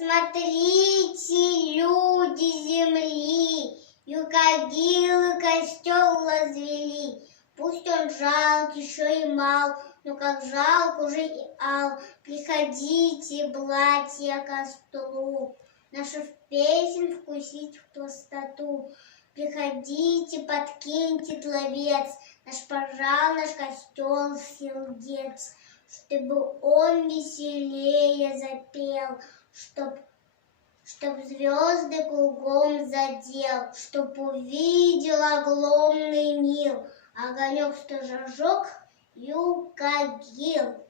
Посмотрите, люди земли, юкагилы костел возвели. Пусть он жалкий, еще и мал, но как жалко уже и ал. Приходите, братья, ко столу, наших песен вкусить в пустоту. Приходите, подкиньте тловец, наш пожар, наш костел сердец, чтобы он веселее запел, чтоб звезды кругом задел, чтоб увидел огромный мир, огонек что зажег юкагил.